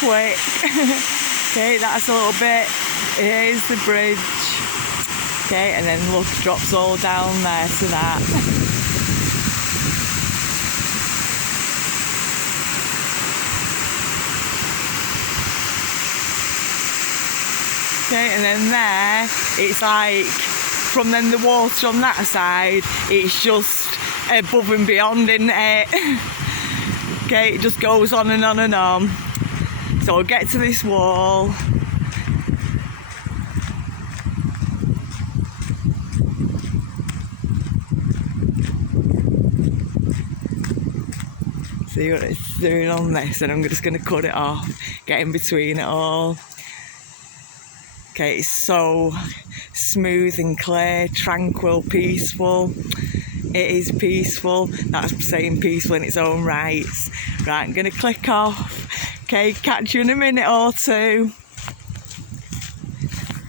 quick. Okay, that's a little bit. Here's the bridge. Okay, and then look, drops all down there to that. Okay, and then there, it's like, from then the water on that side, it's just above and beyond, isn't it? Okay, it just goes on and on and on. So I'll get to this wall. See what it's doing on this, and I'm just going to cut it off, get in between it all. Okay, it's so smooth and clear, tranquil, peaceful. It is peaceful. That's saying peaceful in its own rights. Right, I'm going to click off. Okay, catch you in a minute or two.